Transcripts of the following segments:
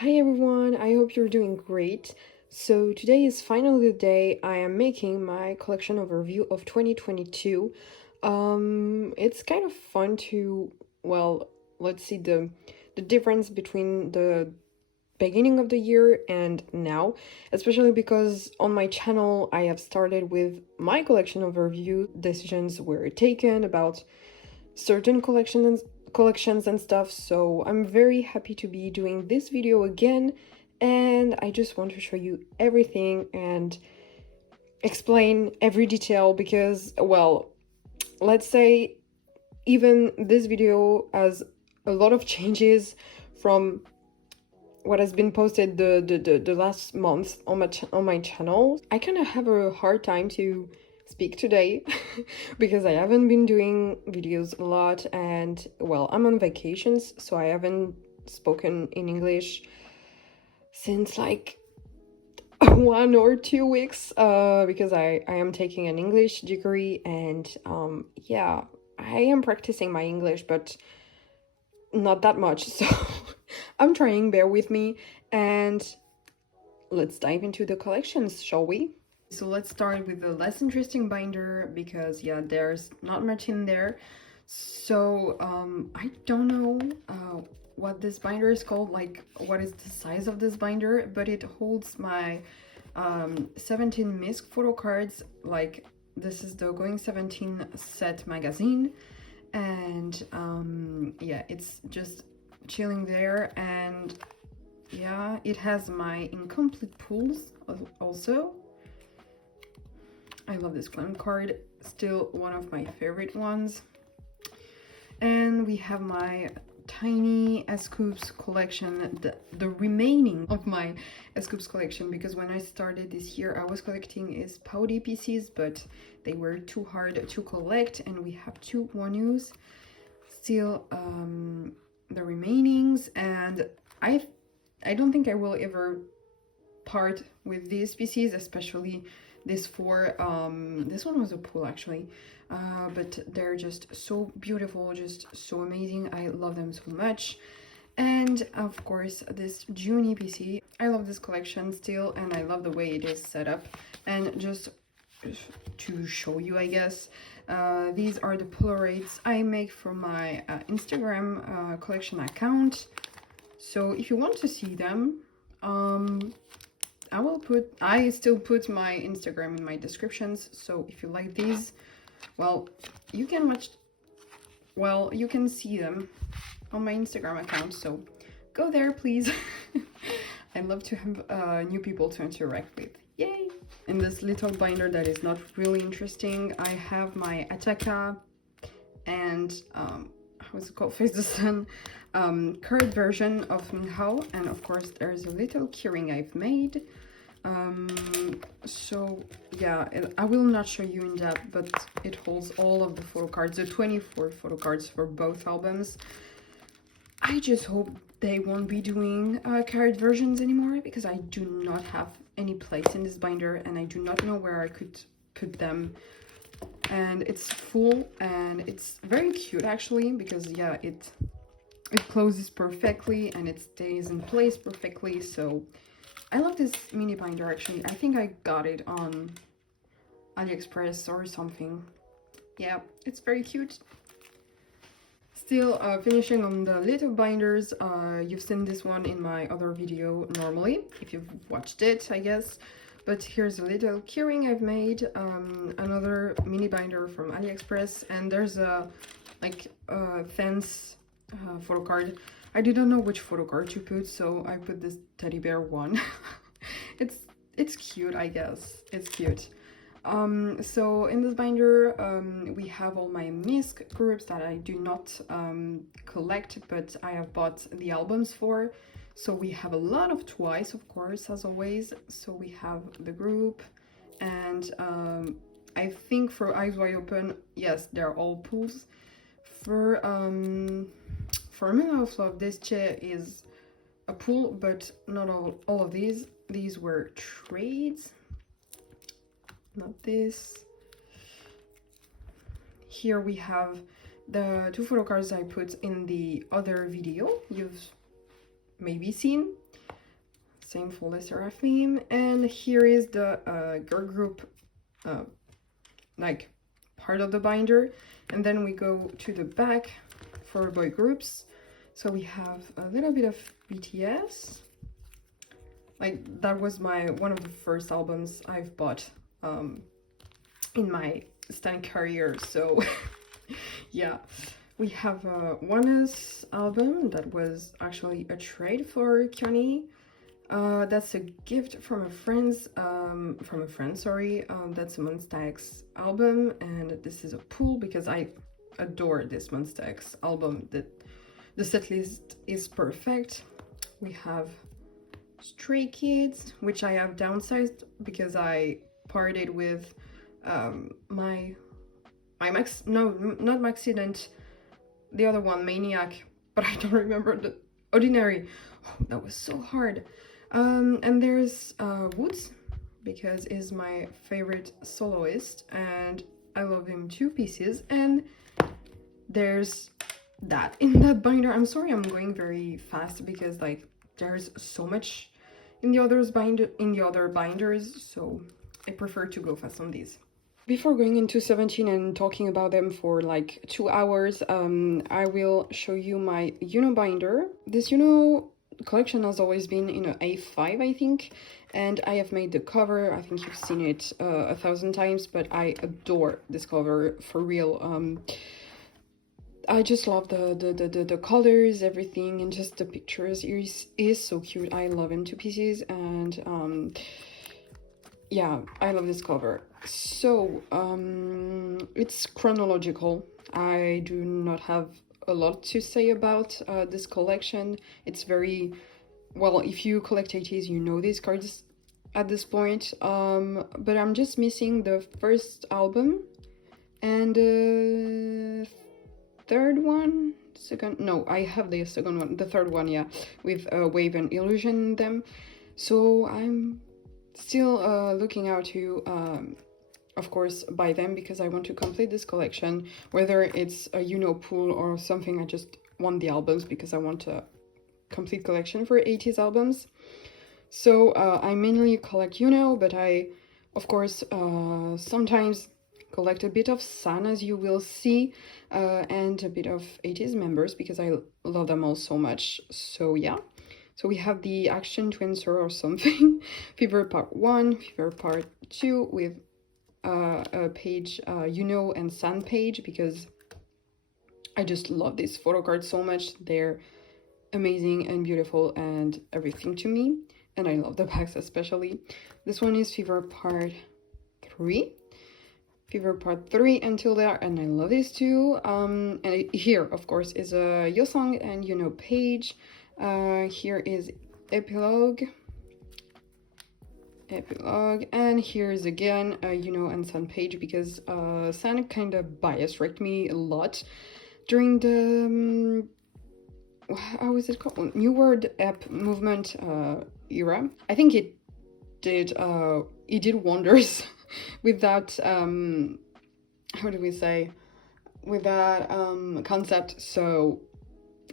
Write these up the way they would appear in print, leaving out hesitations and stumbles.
Hi everyone, I hope you're doing great. So today is finally the day I am making my collection overview of 2022. It's kind of fun to, well, let's see the difference between the beginning of the year and now, especially because on my channel I have started with my collection overview. Decisions were taken about certain collections and stuff, so I'm very happy to be doing this video again, and I just want to show you everything and explain every detail because, well, let's say even this video has a lot of changes from what has been posted the last month on my channel. I kind of have a hard time to speak today because I haven't been doing videos a lot, and well, I'm on vacations, so I haven't spoken in English since like 1 or 2 weeks because I am taking an English degree, and yeah, I am practicing my English, but not that much, so I'm trying, bear with me, and let's dive into the collections, shall we? So let's start with the less interesting binder because yeah, there's not much in there. So I don't know what this binder is called, like what is the size of this binder, but it holds my 17 misc photo cards. Like, this is the Going 17 set magazine, and yeah, it's just chilling there. And yeah, it has my incomplete pulls also. I love this clown card, still one of my favorite ones. And we have my tiny scoops collection, the remaining of my scoops collection, because when I started this year I was collecting is pouty pieces, but they were too hard to collect, and we have two yunhos still, the remainings, and I don't think I will ever part with these pieces, especially this four. This one was a pull actually, but they're just so beautiful, just so amazing. I love them so much. And of course this Juni PC, I love this collection still, and I love the way it is set up. And just to show you, I guess, these are the Polaroids I make for my Instagram collection account. So if you want to see them, I still put my Instagram in my descriptions, so if you like these, well, you can see them on my Instagram account, so go there, please. I love to have new people to interact with. Yay! In this little binder that is not really interesting, I have my ateez and how's it called, Face the Sun card version of yunho, and of course there's a little keyring I've made. So yeah, I will not show you in depth, but it holds all of the photo cards, the 24 photo cards for both albums. I just hope they won't be doing card versions anymore, because I do not have any place in this binder and I do not know where I could put them. And it's full, and it's very cute actually, because yeah, it closes perfectly and it stays in place perfectly. So I love this mini binder actually. I think I got it on AliExpress or something. Yeah, it's very cute. Still finishing on the little binders. You've seen this one in my other video normally, if you've watched it, I guess. But here's a little keyring I've made, another mini binder from AliExpress, and there's a fence photo card. I didn't know which photo card to put, so I put this teddy bear one. it's cute, I guess. It's cute. So in this binder, we have all my misc groups that I do not collect, but I have bought the albums for. So we have a lot of Twice, of course, as always. So we have the group, and I think for Eyes Wide Open, yes, they're all pulls. For Formula of Love, this chair is a pull, but not all of these. These were trades. Not this. Here we have the two photo cards I put in the other video you've maybe seen. same for the Seraphim. And here is the girl group like part of the binder, and then we go to the back for boy groups. So we have a little bit of BTS. Like that was one of the first albums I've bought in my stan career, so yeah. We have One's album that was actually a trade for Kyoni. That's a gift from a friend, sorry. That's a Monsta X album, and this is a pull because I adore this Monsta X album. The set list is perfect. We have Stray Kids, which I have downsized because I partied with my Max, no, not Maxident, the other one, Maniac, but I don't remember the Ordinary. Oh, that was so hard. And there's Woods, because he's my favorite soloist and I love him 2 pieces. And there's that in that binder. I'm sorry I'm going very fast because like there's so much in the other binders, so I prefer to go fast on these. Before going into 17 and talking about them for like 2 hours, I will show you my yunho binder. This yunho collection has always been in an A5, I think, and I have made the cover. I think you've seen it 1,000 times, but I adore this cover for real. I just love the colors, everything, and just the pictures. It is so cute. I love him 2 pieces, and yeah, I love this cover. So it's chronological. I do not have a lot to say about this collection. It's very well, if you collect ateez, you know these cards at this point, but I'm just missing the first album and third one, I have the second one, the third one, yeah, with Wave and Illusion in them. So I'm still looking out to of course buy them because I want to complete this collection, whether it's a pull or something. I just want the albums because I want a complete collection for ateez albums. So I mainly collect but I of course sometimes collect a bit of San, as you will see, and a bit of ateez members because I love them all so much. So yeah. So we have the Action to Answer or something, Fever Part 1, Fever Part 2 with a page, and San page, because I just love these photocards so much. They're amazing and beautiful and everything to me. And I love the backs especially. This one is Fever Part 3. Fever Part 3 until there, and I love these two. And here, of course, is a Yosong and page. Here is epilogue, and here's again and San page, because San kind of bias-wrecked me a lot during the how is it called, New World App movement era. I think it did wonders with that how do we say, with that concept. So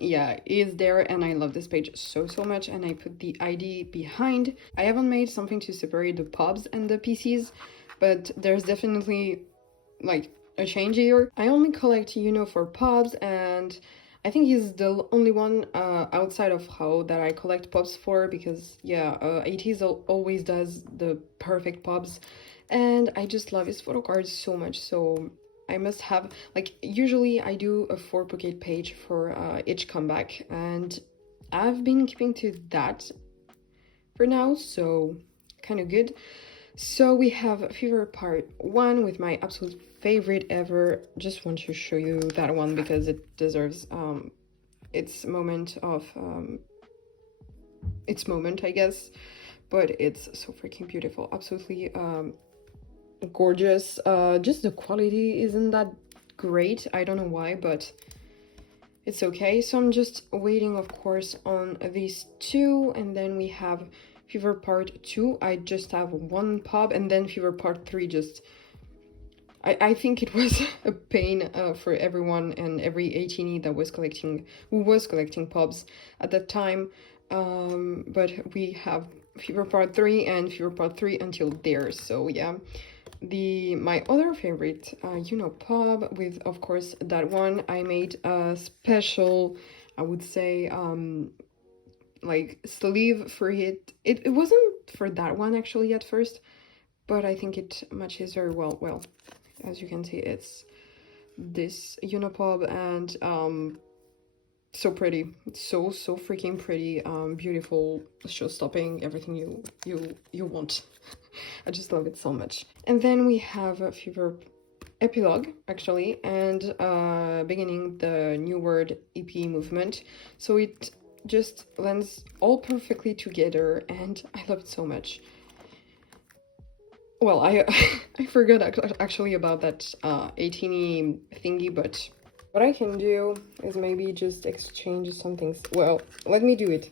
yeah, it is there, and I love this page so much, and I put the ID behind. I haven't made something to separate the pobs and the PCs, but there's definitely like a change here. I only collect for pobs, and I think he's the only one outside of How that I collect pobs for, because yeah, ateez always does the perfect pobs, and I just love his photocards so much. So I must have, like, usually I do a 4 pocket page for each comeback, and I've been keeping to that for now, so kind of good. So we have Fever Part 1 with my absolute favorite ever. Just want to show you that one because it deserves its moment, I guess, but it's so freaking beautiful, absolutely gorgeous. Just the quality isn't that great, I don't know why, but it's okay. So I'm just waiting, of course, on these two, and then we have Fever Part 2. I just have 1 pob, and then Fever Part 3 just I think it was a pain for everyone and every 18E that was collecting, who was collecting pobs at that time, but we have Fever Part 3 and Fever Part 3 until there. So yeah, my other favorite pob, with of course that one. I made a special, I would say, like sleeve for it. It wasn't for that one actually at first, but I think it matches very well. Well, as you can see, it's this unipob, and so pretty. It's so freaking pretty. Beautiful, show-stopping, everything you want. I just love it so much. And then we have a Fever epilogue actually, and beginning the new word EP movement, so it just blends all perfectly together, and I love it so much. Well, I I forgot actually about that 18 thingy, but what I can do is maybe just exchange some things. Well, let me do it.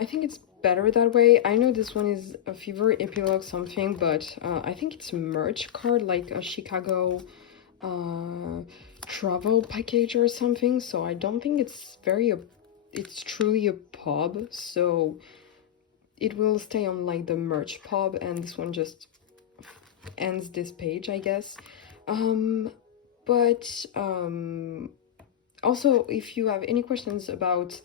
I think it's better that way. I know this one is a Fever epilogue something, but I think it's a merch card, like a Chicago travel package or something. So I don't think it's it's truly a pub. So it will stay on like the merch pub, and this one just ends this page, I guess. But also, if you have any questions about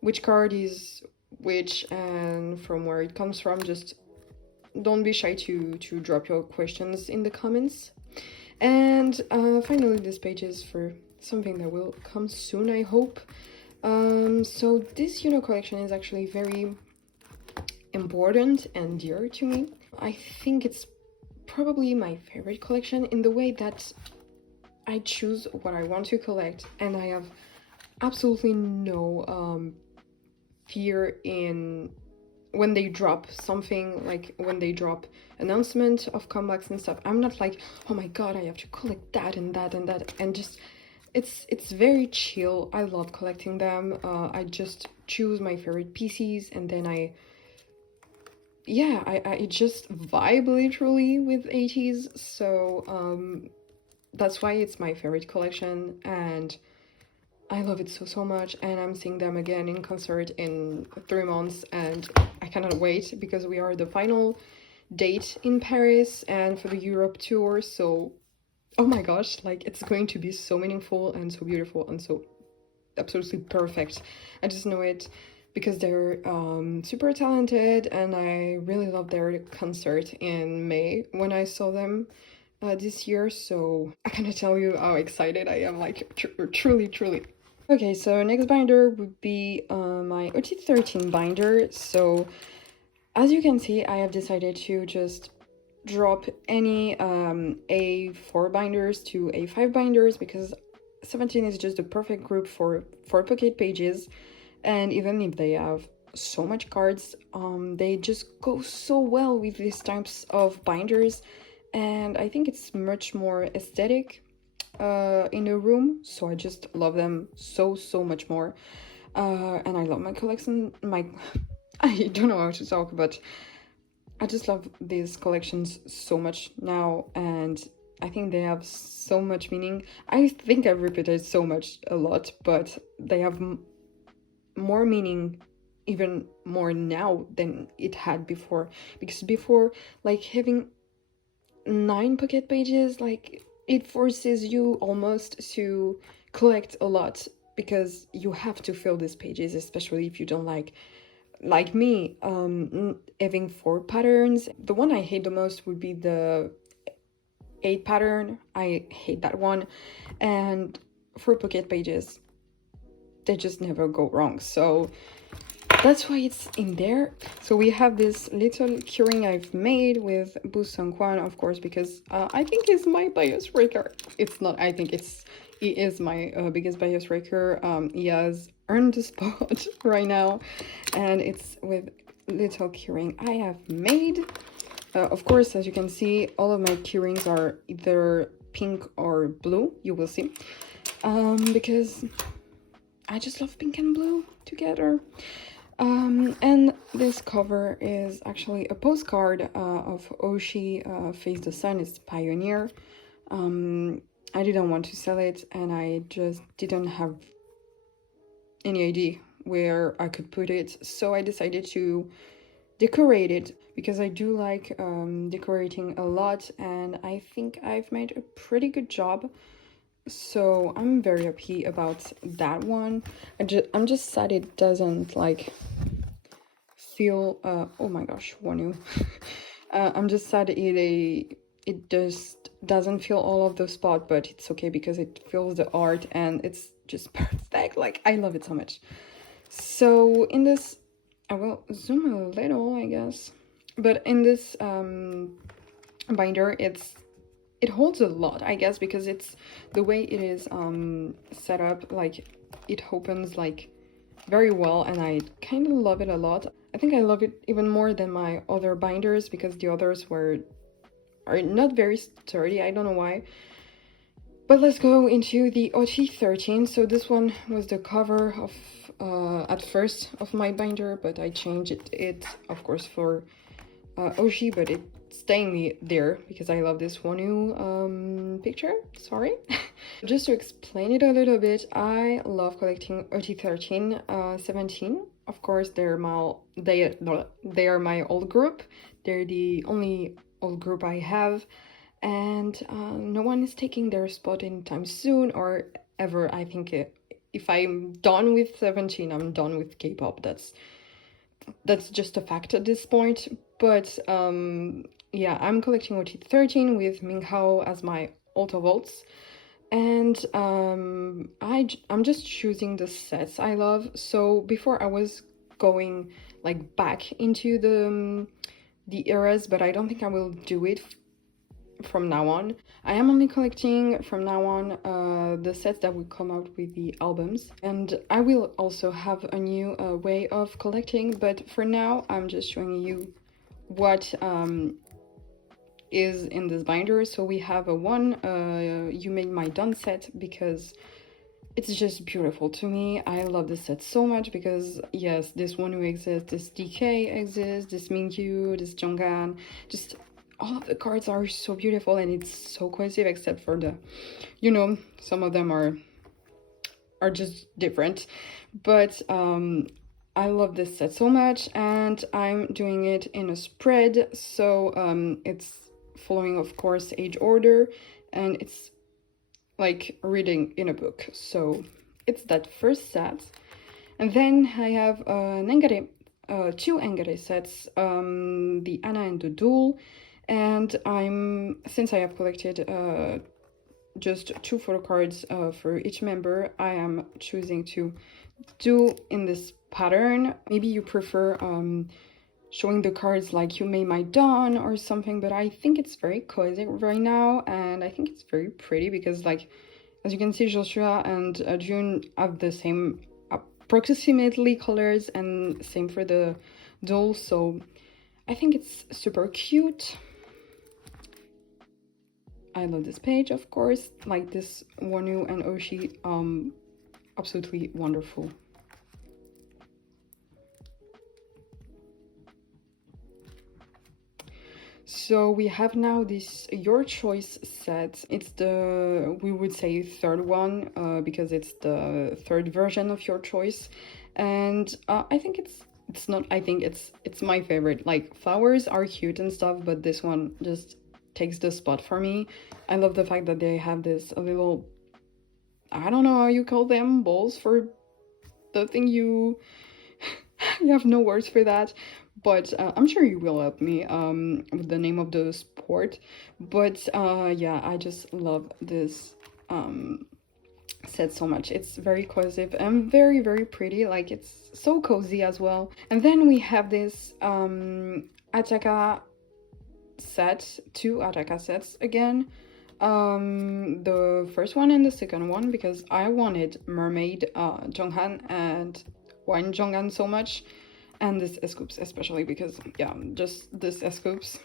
which card is which and from where it comes from, just don't be shy to drop your questions in the comments. And finally, this page is for something that will come soon, I hope. So this collection is actually very important and dear to me. I think it's probably my favorite collection in the way that I choose what I want to collect, and I have absolutely no fear in when they drop something, like when they drop announcement of comebacks and stuff. I'm not like, oh my god, I have to collect that and that and that, and just it's very chill. I love collecting them. I just choose my favorite pieces, and then I just vibe literally with ateez. So that's why it's my favorite collection, and I love it so much. And I'm seeing them again in concert in 3 months, and I cannot wait because we are the final date in Paris and for the Europe tour. So oh my gosh, like it's going to be so meaningful and so beautiful and so absolutely perfect. I just know it because they're super talented, and I really love their concert in May when I saw them this year. So I cannot tell you how excited I am, like truly. Okay, so next binder would be my ot13 binder. So as you can see, I have decided to just drop any A4 binders to A5 binders because 17 is just the perfect group for pocket pages, and even if they have so much cards, they just go so well with these types of binders, and I think it's much more aesthetic in a room, so I just love them so much more. And I love my collection. I don't know how to talk, but I just love these collections so much now, and I think they have so much meaning. I think I've repeated a lot, but they have more meaning, even more now than it had before. Because before, like having 9 pocket pages, like it forces you almost to collect a lot because you have to fill these pages, especially if you don't like me, having 4 patterns. The one I hate the most would be the 8 pattern. I hate that one. And 4 pocket pages, they just never go wrong. So that's why it's in there. So we have this little keyring I've made with Bu Sung-kwan, of course, because I think he's my bias breaker. It's not, I think he is my biggest bias breaker. He has earned the spot right now, and it's with little keyring I have made. Of course, as you can see, all of my keyrings are either pink or blue, you will see, because I just love pink and blue together. And this cover is actually a postcard of Oshi, Face the Sun. It's Pioneer. I didn't want to sell it, and I just didn't have any idea where I could put it, so I decided to decorate it because I do like decorating a lot, and I think I've made a pretty good job. So I'm very happy about that one. I'm just sad it doesn't like feel oh my gosh, Wanu. I'm just sad it just doesn't feel all of the spot, but it's okay because it feels the art and it's just perfect. Like, I love it so much. So in this, I will zoom a little, I guess, but in this binder, it holds a lot, I guess, because it's the way it is set up. Like, it opens like very well, and I kind of love it a lot. I think I love it even more than my other binders because the others are not very sturdy. I don't know why. But let's go into the ot13. So this one was the cover of at first of my binder, but I changed it of course for Oshi, but it's staying there because I love this Wonu picture. Sorry. Just to explain it a little bit, I love collecting ot13, 17. Of course, they are my old group. They're the only old group I have, and no one is taking their spot anytime soon or ever. I think if I'm done with 17, I'm done with K-pop. That's just a fact at this point. But yeah, I'm collecting ot13 with Minghao as my auto vaults, and I'm just choosing the sets I love. So before I was going like back into the eras, but I don't think I will do it from now on. I am only collecting from now on the sets that will come out with the albums, and I will also have a new way of collecting, but for now I'm just showing you what is in this binder. So we have a one You Made My Dawn set because it's just beautiful to me. I love this set so much because yes, this Wonu exists, this DK exists, this Mingyu, this Jonghan, just all of the cards are so beautiful, and it's so cohesive except for the, you know, some of them are just different. But I love this set so much, and I'm doing it in a spread, so it's following of course age order, and it's like reading in a book. So it's that first set, and then I have two Engare sets, the Anna and the Duel, and since I have collected just two photocards for each member, I am choosing to do in this pattern. Maybe you prefer showing the cards like You Made My Dawn or something, but I think it's very cozy right now, and I think it's very pretty because, like, as you can see, Joshua and June have the same approximately colors, and same for the doll, so I think it's super cute. I love this page, of course, like this Wonu and Oshi, absolutely wonderful. So we have now this Your Choice set. It's the, we would say, third one because it's the third version of Your Choice, and I think it's not, I think it's my favorite. Like, flowers are cute and stuff, but this one just takes the spot for me. I love the fact that they have this little, I don't know how you call them, balls for the thing you you have no words for that, but I'm sure you will help me with the name of the sport. But yeah, I just love this set so much. It's very cohesive and very, very pretty. Like, it's so cozy as well. And then we have this Ataka set, two Ataka sets again. The first one and the second one, because I wanted Mermaid Jonghan and Wine Jonghan so much, and this S-Scoops especially because, yeah, just this S-Scoops.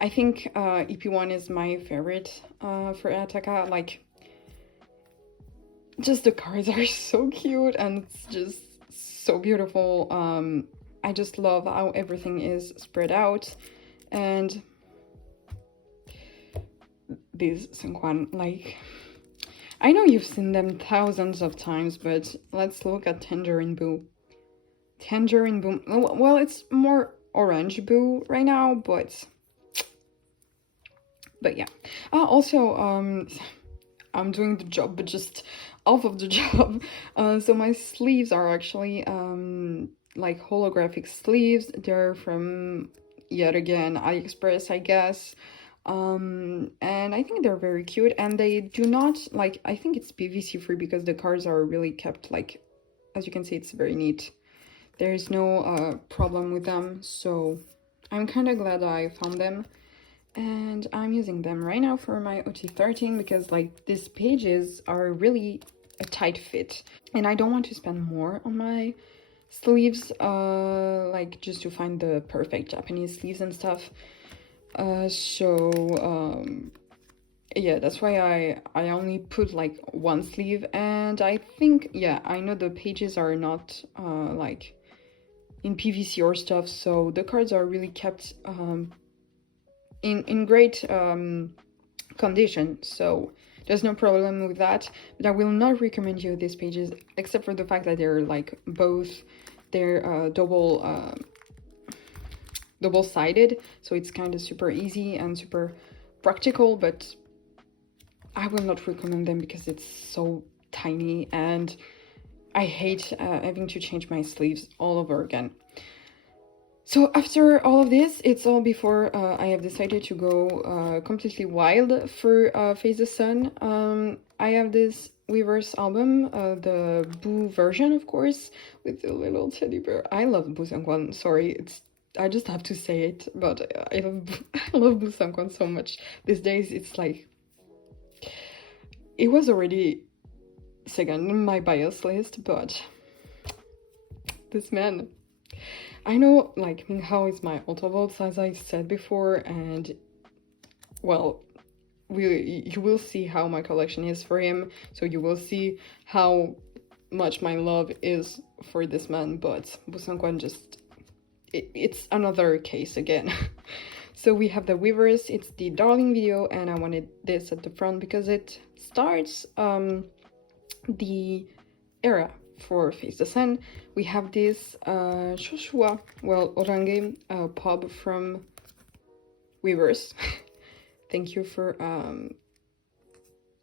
I think EP1 is my favorite for Ataka. Like, just the cards are so cute, and it's just so beautiful. I just love how everything is spread out. And these Seungkwan, like, I know you've seen them thousands of times, but let's look at Tangerine Boo. Tangerine Boo, well, it's more Orange Boo right now, but yeah. Also, I'm doing the job, but just off of the job. So my sleeves are actually like holographic sleeves. They're from, yet again, AliExpress, I guess. And I think they're very cute, and they do not, like, I think it's PVC free because the cards are really kept, like, as you can see, it's very neat. There is no problem with them, so I'm kind of glad I found them. And I'm using them right now for my ot13 because, like, these pages are really a tight fit, and I don't want to spend more on my sleeves, like, just to find the perfect Japanese sleeves and stuff. Yeah, that's why I only put like one sleeve, and I think, yeah, I know the pages are not like in PVC or stuff, so the cards are really kept in great condition, so there's no problem with that. But I will not recommend you these pages, except for the fact that they're like both, they're double-sided, so it's kind of super easy and super practical, but I will not recommend them because it's so tiny and I hate having to change my sleeves all over again. So after all of this, it's all before I have decided to go completely wild for Face the Sun. I have this Weverse album, the Boo version, of course, with the little teddy bear. I love Boo Seungkwan, sorry, I just have to say it, but I love Boo Seungkwan so much. These days, it's like, it was already second in my bias list, but this man, I know, like, Minghao is my auto votes, as I said before, and, well, you will see how my collection is for him, so you will see how much my love is for this man, but Boo Seungkwan just, it's another case again. So we have the Weavers, it's the Darling video, and I wanted this at the front because it starts the era for Face the Sun. We have this Joshua, well, Orange pob from Weavers. Thank you for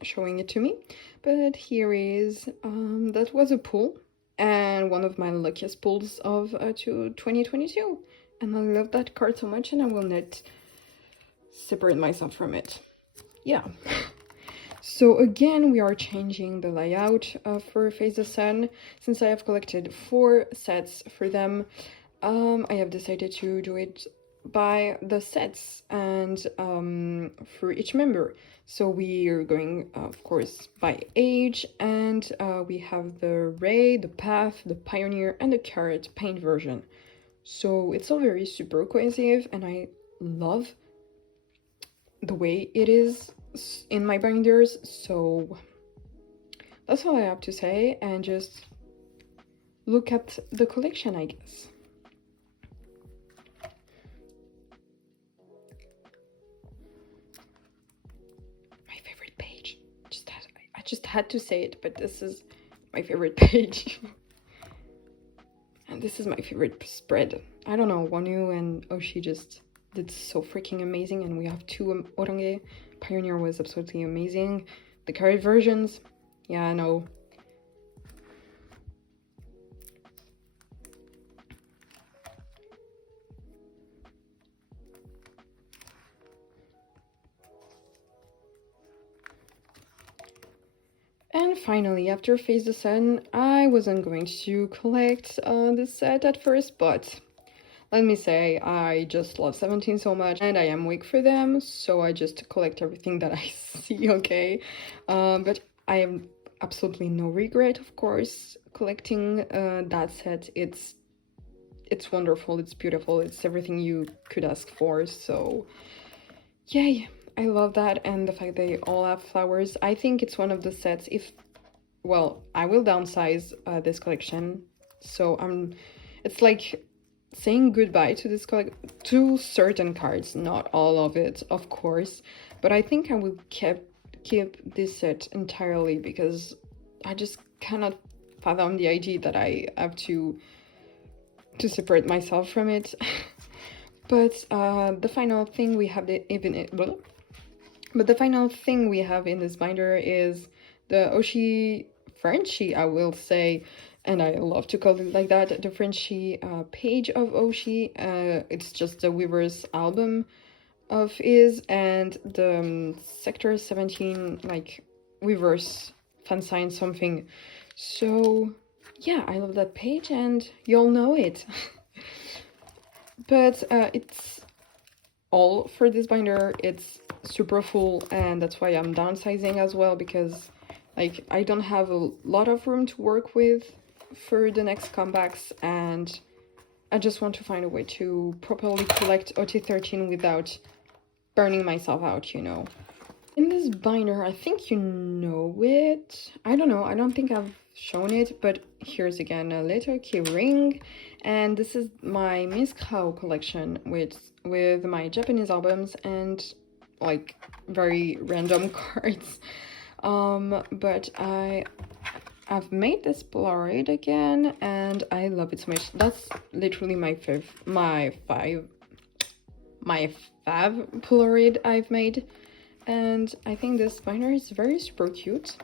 showing it to me. But here is, that was a pull, and one of my luckiest pulls of 2022. And I love that card so much, and I will not separate myself from it. Yeah. So again, we are changing the layout for Face the Sun. Since I have collected 4 sets for them, I have decided to do it by the sets and for each member. So we are going, of course, by age, and we have the Ray, the Path, the Pioneer, and the Carrot paint version. So it's all very super cohesive, and I love the way it is in my binders. So that's all I have to say, and just look at the collection, I guess. My favorite page. I just had to say it, but this is my favorite page. And this is my favorite spread. I don't know, Wonu and Oshi just did so freaking amazing, and we have 2 Orange. Pioneer was absolutely amazing. The carrot versions, yeah, I know. And finally, after Face the Sun, I wasn't going to collect this set at first, but let me say, I just love 17 so much, and I am weak for them, so I just collect everything that I see, okay? But I have absolutely no regret, of course, collecting that set. It's wonderful, it's beautiful, it's everything you could ask for, so yay! I love that, and the fact they all have flowers. I think it's one of the sets, if, well, I will downsize this collection So it's like saying goodbye to this to certain cards, not all of it, of course, but I think I will keep this set entirely because I just cannot fathom the idea that I have to separate myself from it. But the final thing we have in this binder is the Oshi Frenchie, I will say, and I love to call it like that, the Frenchie page of Oshi. It's just the Weaver's album of is, and the Sector 17 like Weaver's fansign something. So yeah, I love that page and you'll know it. But it's all for this binder. It's super full, and that's why I'm downsizing as well, because like I don't have a lot of room to work with for the next comebacks, and I just want to find a way to properly collect ot13 without burning myself out, you know. In this binder, I think you know it. I don't know, I don't think I've shown it, but here's again a little key ring, and this is my misc collection with my Japanese albums and like very random cards. But I've made this Polaroid again and I love it so much. That's literally my fav Polaroid I've made, and I think this binder is very super cute.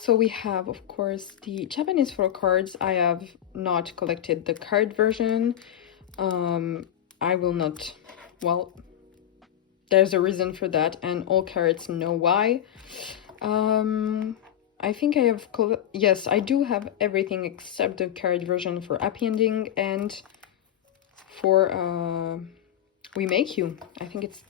So we have, of course, the Japanese photocards. I have not collected the card version. I will not, well, there's a reason for that, and all cards know why. I think I have, yes, I do have everything except the card version for Happy Ending and for We Make You. I think it's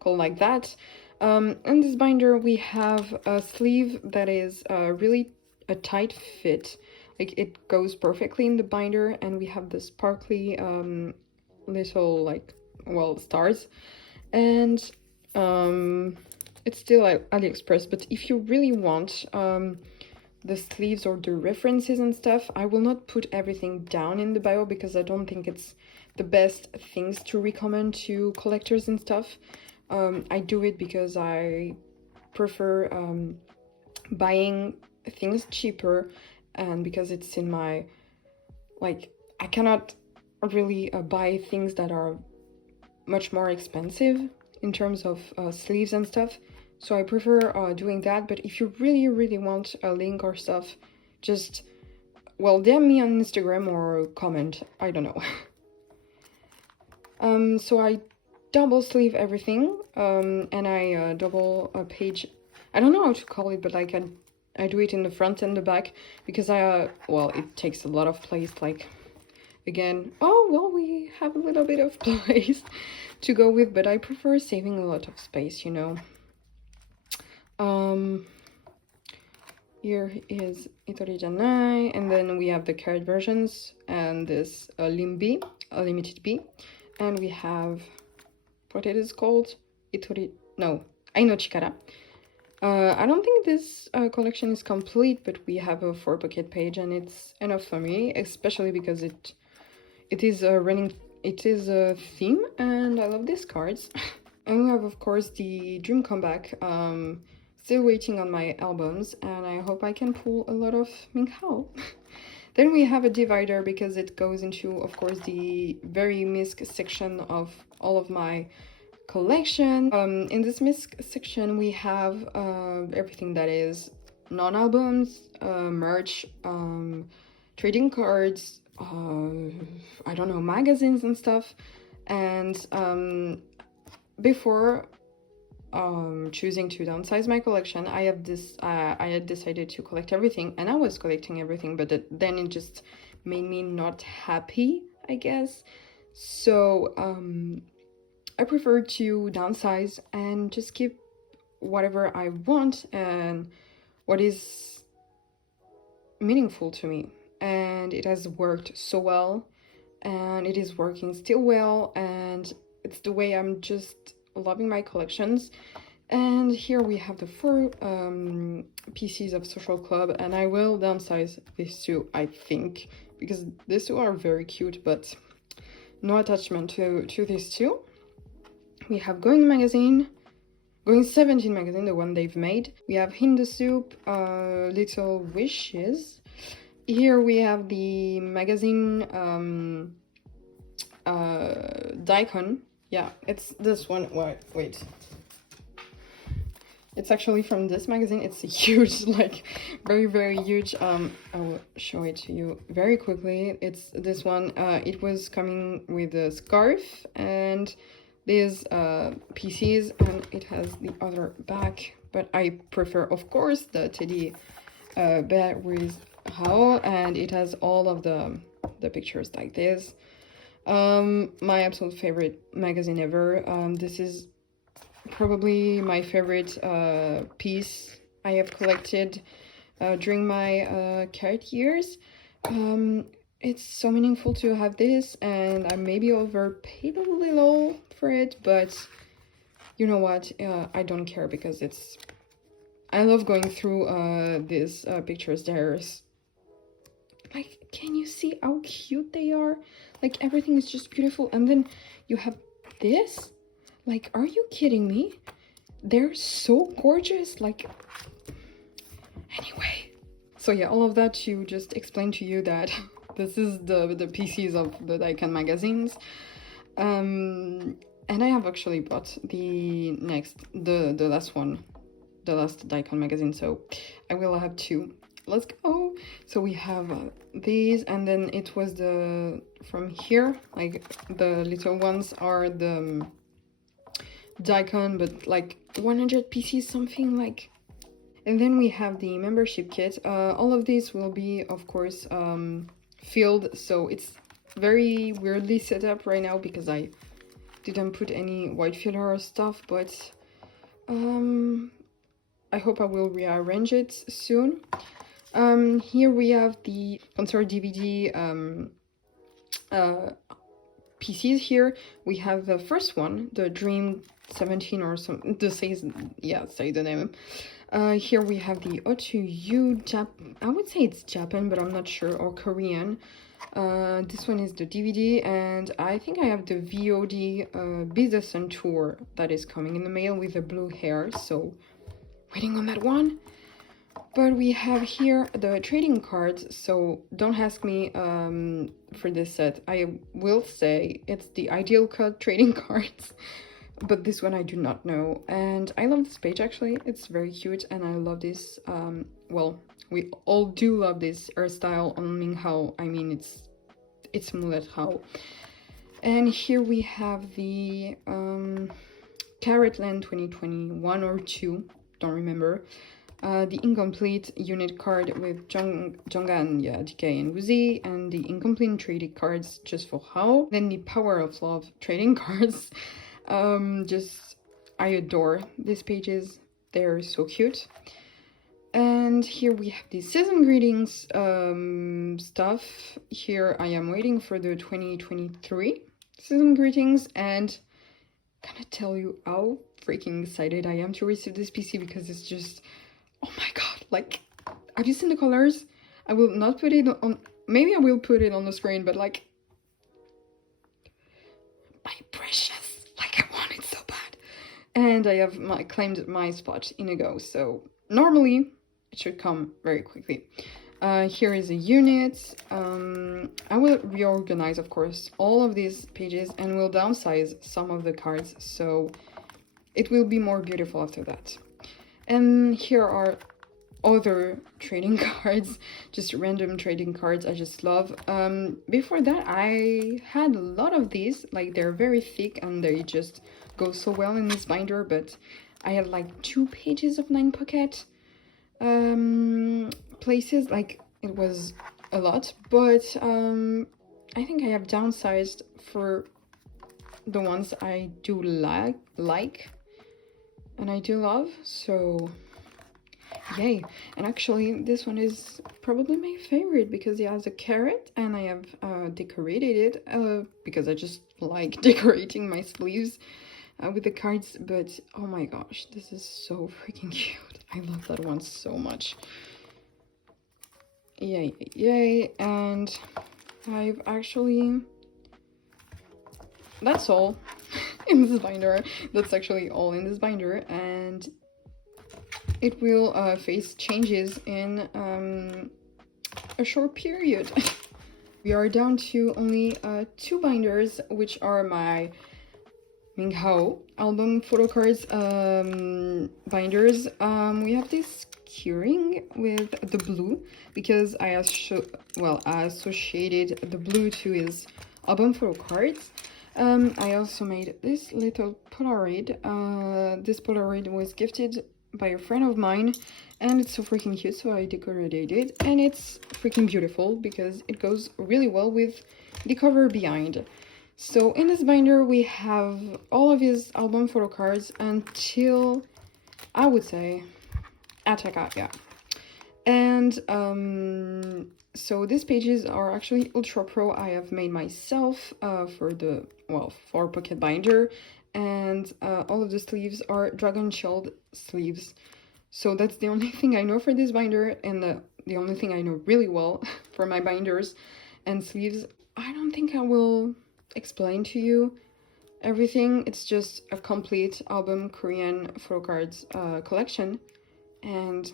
called like that. In this binder we have a sleeve that is really a tight fit, like it goes perfectly in the binder, and we have the sparkly little like, well, stars, and it's still at AliExpress, but if you really want the sleeves or the references and stuff, I will not put everything down in the bio because I don't think it's the best things to recommend to collectors and stuff. I do it because I prefer buying things cheaper, and because it's in my, like, I cannot really buy things that are much more expensive in terms of sleeves and stuff, so I prefer doing that. But if you really want a link or stuff, just, well, DM me on Instagram or comment, I don't know. So I double sleeve everything, and I double a page, I don't know how to call it, but like I do it in the front and the back because well, it takes a lot of place, like, again, oh well, we have a little bit of place to go with, but I prefer saving a lot of space, you know. Here is ot13, and then we have the card versions and this limited B, and we have what it is called, Aino Chikara. I don't think this collection is complete, but we have a 4-pocket page, and it's enough for me, especially because it is a theme, and I love these cards. And we have, of course, the Dream Comeback, still waiting on my albums, and I hope I can pull a lot of Minghao. Then we have a divider because it goes into, of course, the very misc section of all of my collection. In this misc section we have everything that is non-albums, merch, trading cards, I don't know, magazines and stuff. And before choosing to downsize my collection, I had decided to collect everything, and I was collecting everything, but then it just made me not happy, I guess. So I prefer to downsize and just keep whatever I want and what is meaningful to me. And it has worked so well, and it is working still well, and it's the way I'm just loving my collections. And here we have the 4 pieces of Social Club, and I will downsize these 2, I think, because these 2 are very cute, but no attachment to these 2. We have Going Magazine, Going 17 magazine, the one they've made. We have In the Soup, Little Wishes. Here we have the magazine Daikon. Yeah, it's this one. Wait. It's actually from this magazine. It's a huge, like, very huge. I will show it to you very quickly. It's this one. It was coming with a scarf and these PCs, and it has the other back. But I prefer, of course, the Teddy bear with how, and it has all of the pictures like this. My absolute favorite magazine ever. This is probably my favorite piece I have collected during my carrot years. It's so meaningful to have this, and I maybe overpaid a little for it, but you know what, I don't care, because I love going through these pictures. There's, like, can you see how cute they are? Like, everything is just beautiful. And then you have this. Like, are you kidding me? They're so gorgeous. Like, anyway. So yeah, all of that to just explain to you that this is the pieces of the Daikon magazines. And I have actually bought the last one, the last Daikon magazine, so I will have 2. Let's go. So we have these, and then it was from here, like the little ones are the Daikon, but like 100 pieces, something like. And then we have the membership kit. All of these will be, of course, filled, so it's very weirdly set up right now because I didn't put any white filler or stuff, but I hope I will rearrange it soon. Here we have the concert DVD pieces. Here we have the first one, the Dream 17 or something, say the name. Here we have the ot13, I would say it's Japan, but I'm not sure, or Korean. This one is the DVD, and I think I have the VOD Be the Sun tour that is coming in the mail with the blue hair, so waiting on that one. But we have here the trading cards, so don't ask me for this set. I will say it's the Ideal Cut trading cards, but this one I do not know. And I love this page, actually. It's very cute, and I love this. Well, we all do love this hairstyle on Ming Hao. I mean, it's Mulet Hao. And here we have the Carrotland 2021 or 2, don't remember. The incomplete unit card with Jonggan, yeah, DK and Wuzi, and the incomplete trading cards just for Hao. Then the Power of Love trading cards. I adore these pages. They're so cute. And here we have the season greetings stuff. Here I am waiting for the 2023 season greetings, and gonna tell you how freaking excited I am to receive this PC, because it's just, oh my god, like, have you seen the colors? I will not put it on, maybe I will put it on the screen, but like, my precious, like, I want it so bad. And I have claimed my spot in a go, so normally it should come very quickly. Here is a unit. I will reorganize, of course, all of these pages, and will downsize some of the cards, so it will be more beautiful after that. And here are other trading cards, just random trading cards I just love. Before that, I had a lot of these, like, they're very thick and they just go so well in this binder, but I had like 2 pages of 9 pocket places, like, it was a lot, but I think I have downsized for the ones I do like and I do love, so yay. And actually this one is probably my favorite because it has a carrot, and I have decorated it because I just like decorating my sleeves. with the cards, but oh my gosh, this is so freaking cute. I love that one so much. Yay, yay. And I've actually, that's all in this binder. That's actually all in this binder, and it will face changes in a short period. We are down to only 2 binders, which are my yunho album photocards binders. We have this keyring with the blue because I associated the blue to his album photocards. I also made this little Polaroid. This Polaroid was gifted by a friend of mine, and it's so freaking cute, so I decorated it, and it's freaking beautiful because it goes really well with the cover behind. So in this binder we have all of his album photo cards until, I would say, Ateez, yeah. And so these pages are actually Ultra Pro. I have made myself for the, well, for pocket binder, and all of the sleeves are Dragon Shield sleeves. So that's the only thing I know for this binder, and the only thing I know really well for my binders and sleeves. I don't think I will explain to you everything. It's just a complete album Korean photo cards collection, and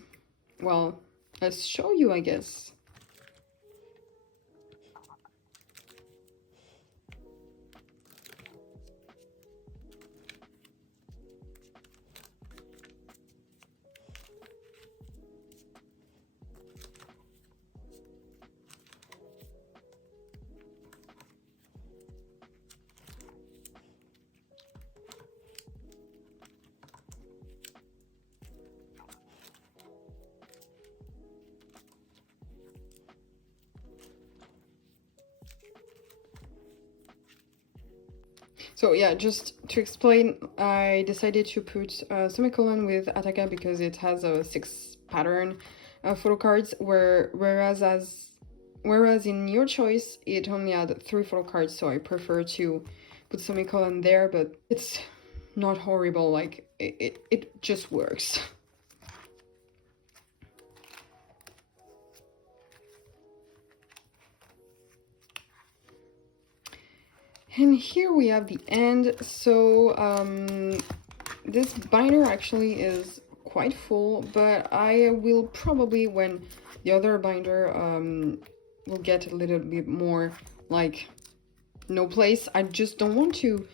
well, let's show you, I guess. So yeah, just to explain, I decided to put a semicolon with ateez because it has a 6 pattern photo cards, whereas in your choice it only had 3 photo cards, so I prefer to put semicolon there, but it's not horrible, like it just works. And here we have the end. So this binder actually is quite full, but I will probably, when the other binder will get a little bit more like no place, I just don't want to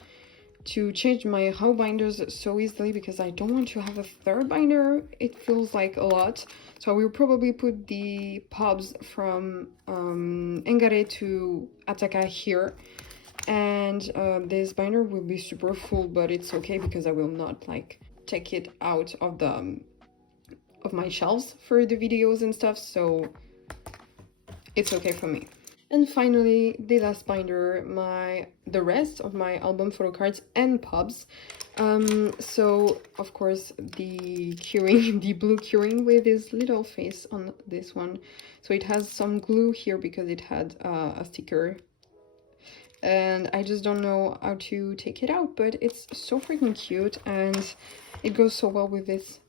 change my how binders so easily because I don't want to have a third binder. It feels like a lot, so I will probably put the pobs from Engare to Ataka here. And this binder will be super full, but it's okay because I will not like take it out of the of my shelves for the videos and stuff, so it's okay for me. And finally, the last binder, the rest of my album photo cards and pobs. So of course the keyring, the blue keyring with this little face on this one. So it has some glue here because it had a sticker, and I just don't know how to take it out, but it's so freaking cute and it goes so well with this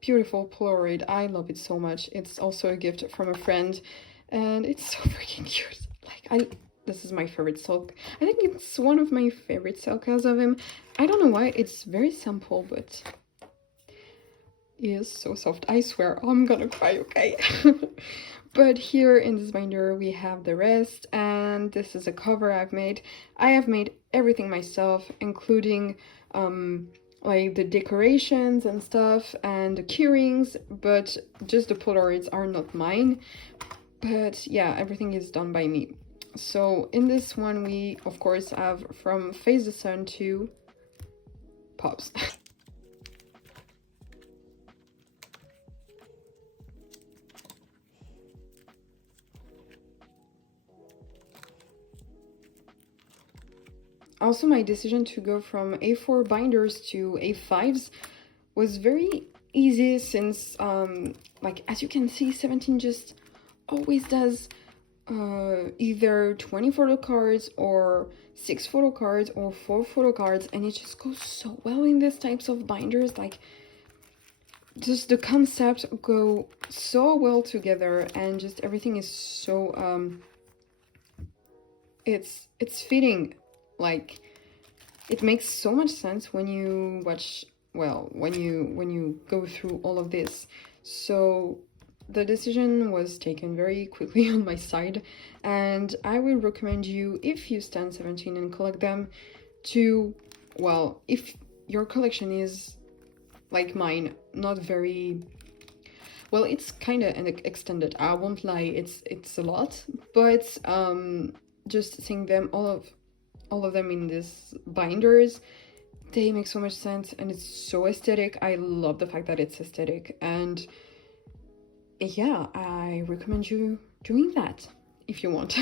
beautiful Polaroid. I love it so much. It's also a gift from a friend, and it's so freaking cute. Like, this is my favorite silk. I think it's one of my favorite silkas of him. I don't know why, it's very simple, but it is so soft. I swear, I'm gonna cry, okay? But here in this binder we have the rest, and this is a cover I've made. I have made everything myself, including like the decorations and stuff and the keyrings, but just the Polaroids are not mine. But yeah, everything is done by me. So in this one we of course have from Face the Sun to Pobs. Also, my decision to go from A4 binders to A5s was very easy since, like, as you can see, 17 just always does either 20 photo cards or 6 photo cards or 4 photo cards, and it just goes so well in these types of binders. Like, just the concepts go so well together, and just everything is so it's fitting. Like, it makes so much sense when you watch, well, when you go through all of this. So the decision was taken very quickly on my side, and I will recommend you, if you stand 17 and collect them, to, well, if your collection is like mine, not very, well, it's kind of an extended, I won't lie, it's a lot, but just seeing them, all of them in these binders, they make so much sense, and it's so aesthetic. I love the fact that it's aesthetic, and yeah, I recommend you doing that if you want.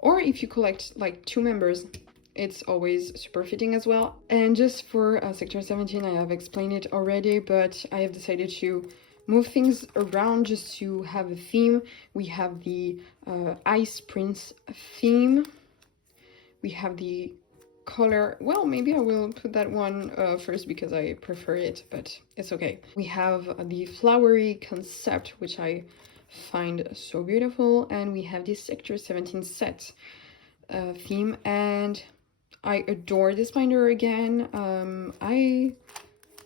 Or if you collect like 2 members, it's always super fitting as well. And just for Sector 17, I have explained it already, but I have decided to move things around just to have a theme. We have the Ice Prince theme. We have the color, well, maybe I will put that one first because I prefer it, but it's okay. We have the flowery concept, which I find so beautiful, and we have this Sector 17 set theme, and I adore this binder again. I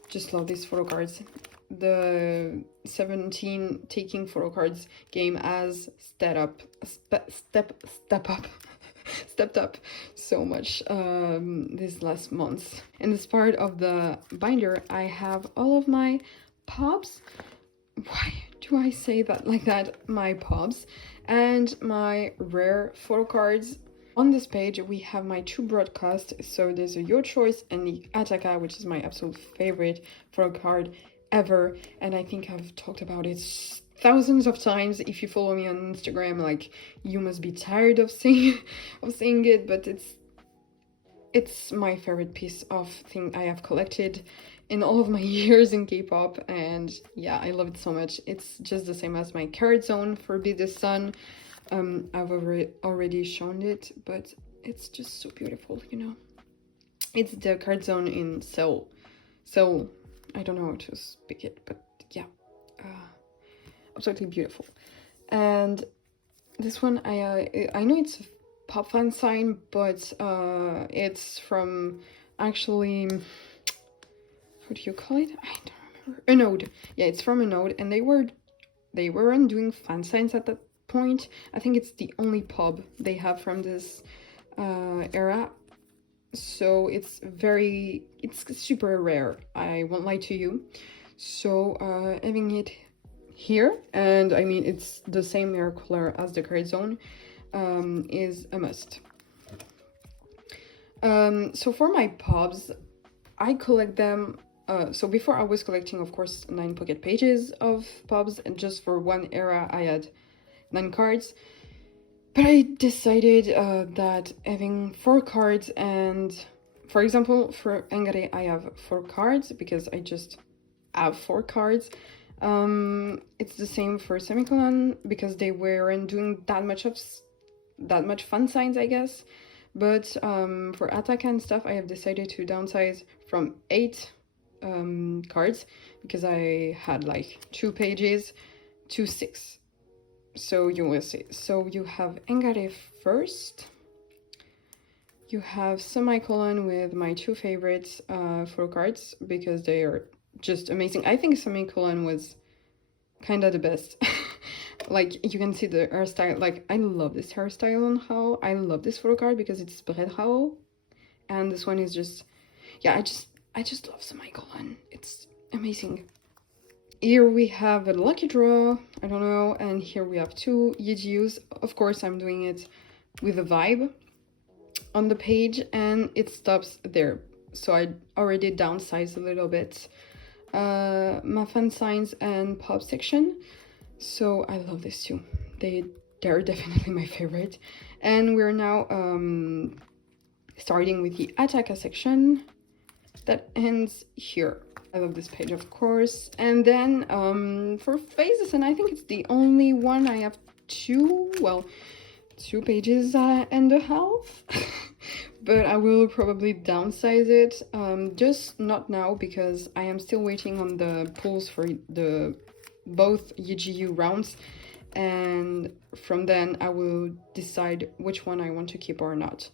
just love these photo cards. The 17 taking photo cards game has stepped up stepped up so much these last months. In this part of the binder, I have all of my pobs. Why do I say that like that? My pobs and my rare photo cards. On this page, we have my 2 broadcasts. So there's a Your Choice and the Ataka, which is my absolute favorite photo card ever, and I think I've talked about it thousands of times. If you follow me on Instagram, like, you must be tired of saying it, but it's my favorite piece of thing I have collected in all of my years in K-pop, and yeah, I love it so much. It's just the same as my card zone for Be the Sun. I've already shown it, but it's just so beautiful, you know. It's the card zone in Seoul. I don't know how to speak it, but yeah, absolutely beautiful. And this one, I know it's a pop fan sign, but it's from, actually, what do you call it? I don't remember. A node. Yeah, it's from a node, and they weren't doing fan signs at that point. I think it's the only pub they have from this era. So it's super rare, I won't lie to you. So having it here, and I mean it's the same hair color as the card zone, is a must. So for my pobs, I collect them. So before I was collecting, of course, 9 pocket pages of pobs, and just for one era I had 9 cards. But I decided that having 4 cards, and for example, for Engare, I have 4 cards because I just have 4 cards. It's the same for Semicolon because they weren't doing that much fun signs, I guess. But for Ataka and stuff, I have decided to downsize from 8 cards because I had like 2 pages to 6. So you will see. So you have Engare first. You have Semicolon with my 2 favorites photo cards because they are just amazing. I think Semicolon was kind of the best. Like, you can see the hairstyle. Like, I love this hairstyle on Hao. I love this photo card because it's spread Hao. And this one is just, yeah, I just love Semicolon. It's amazing. Here we have a lucky draw, I don't know, and here we have 2 Yijus. Of course, I'm doing it with a vibe on the page, and it stops there. So I already downsized a little bit my fan signs and pop section. So I love this too. They're definitely my favorite. And we're now starting with the Ataka section that ends here. I love this page, of course. And then for phases, and I think it's the only one I have two pages and a half. But I will probably downsize it, just not now because I am still waiting on the pulls for the both UGU rounds, and from then I will decide which one I want to keep or not.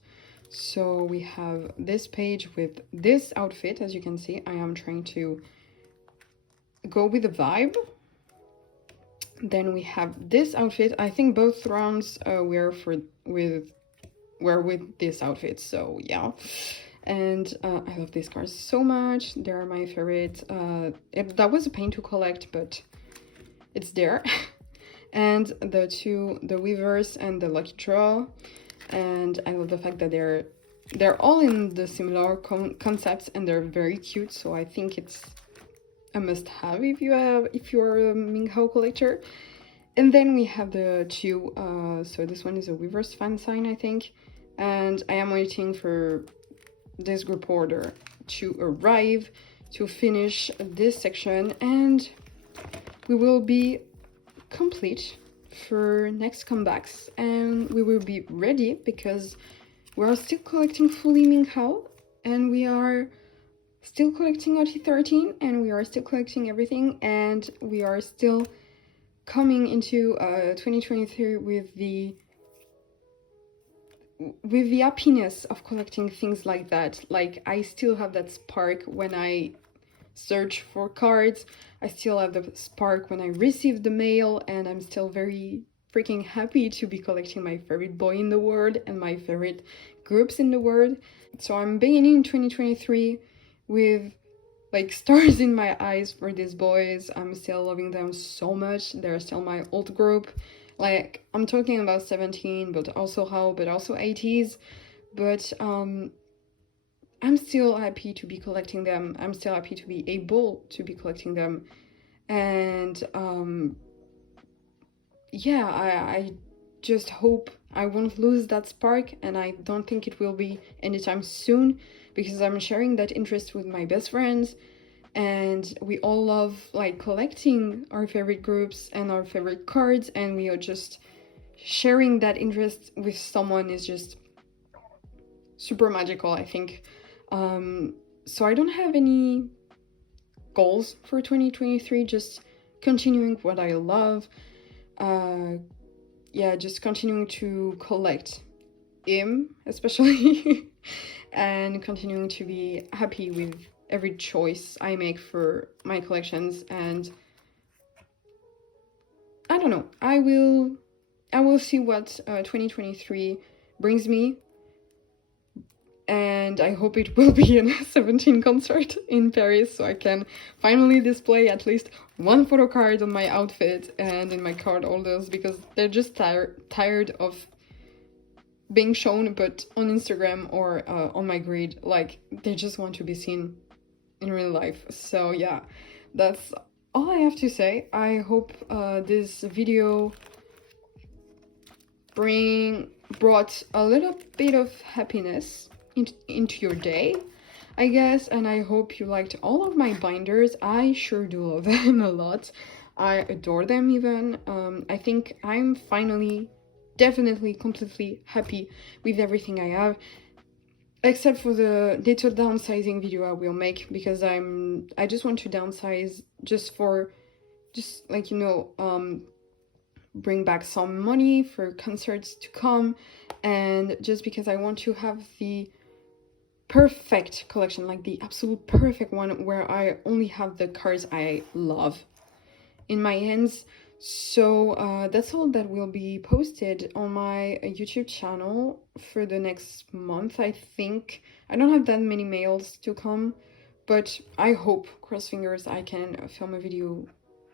So we have this page with this outfit. As you can see, I am trying to go with the vibe. Then we have this outfit. I think both rounds were with this outfit, so yeah. And I love these cards so much. They're my favorite. That was a pain to collect, but it's there. And the weavers and the lucky draw. And I love the fact that they're all in the similar concepts, and they're very cute, so I think it's a must-have if you're a Yunho collector. And then we have the two, so this one is a Weaver's fan sign, I think, and I am waiting for this group order to arrive to finish this section, and we will be complete for next comebacks, and we will be ready because we are still collecting fully Yunho, and we are still collecting ot13, and we are still collecting everything, and we are still coming into 2023 with the happiness of collecting things like that. Like, I still have that spark when I search for cards, I still have the spark when I receive the mail, and I'm still very freaking happy to be collecting my favorite boy in the world and my favorite groups in the world. So I'm beginning 2023 with like stars in my eyes for these boys. I'm still loving them so much. They're still my old group. Like, I'm talking about 17, but also how, but also ateez. But I'm still happy to be collecting them. I'm still happy to be able to be collecting them. And yeah, I just hope I won't lose that spark, and I don't think it will be anytime soon, because I'm sharing that interest with my best friends, and we all love like collecting our favorite groups and our favorite cards, and we are just sharing that interest with someone is just super magical, I think. So I don't have any goals for 2023, just continuing what I love. Yeah, just continuing to collect him, especially, and continuing to be happy with every choice I make for my collections. And I don't know, I will see what 2023 brings me, and I hope it will be a 17 concert in Paris, so I can finally display at least one photo card on my outfit and in my card holders, because they're just tired of being shown, but on Instagram or on my grid. Like, they just want to be seen in real life. So yeah, that's all I have to say. I hope this video brought a little bit of happiness into your day, I guess, and I hope you liked all of my binders. I sure do love them a lot. I adore them even. I think I'm finally, definitely, completely happy with everything I have, except for the little downsizing video I will make, because I just want to downsize just like, you know, bring back some money for concerts to come, and just because I want to have the perfect collection, like the absolute perfect one, where I only have the cards I love in my hands. So that's all that will be posted on my YouTube channel for the next month, I think. I don't have that many mails to come, but I hope, cross fingers, I can film a video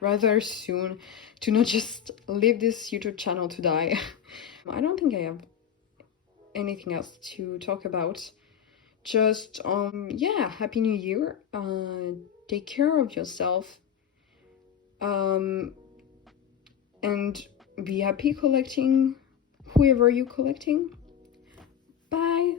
rather soon to not just leave this YouTube channel to die. I don't think I have anything else to talk about. Just yeah, happy new year. Take care of yourself, and be happy collecting whoever you're collecting. Bye.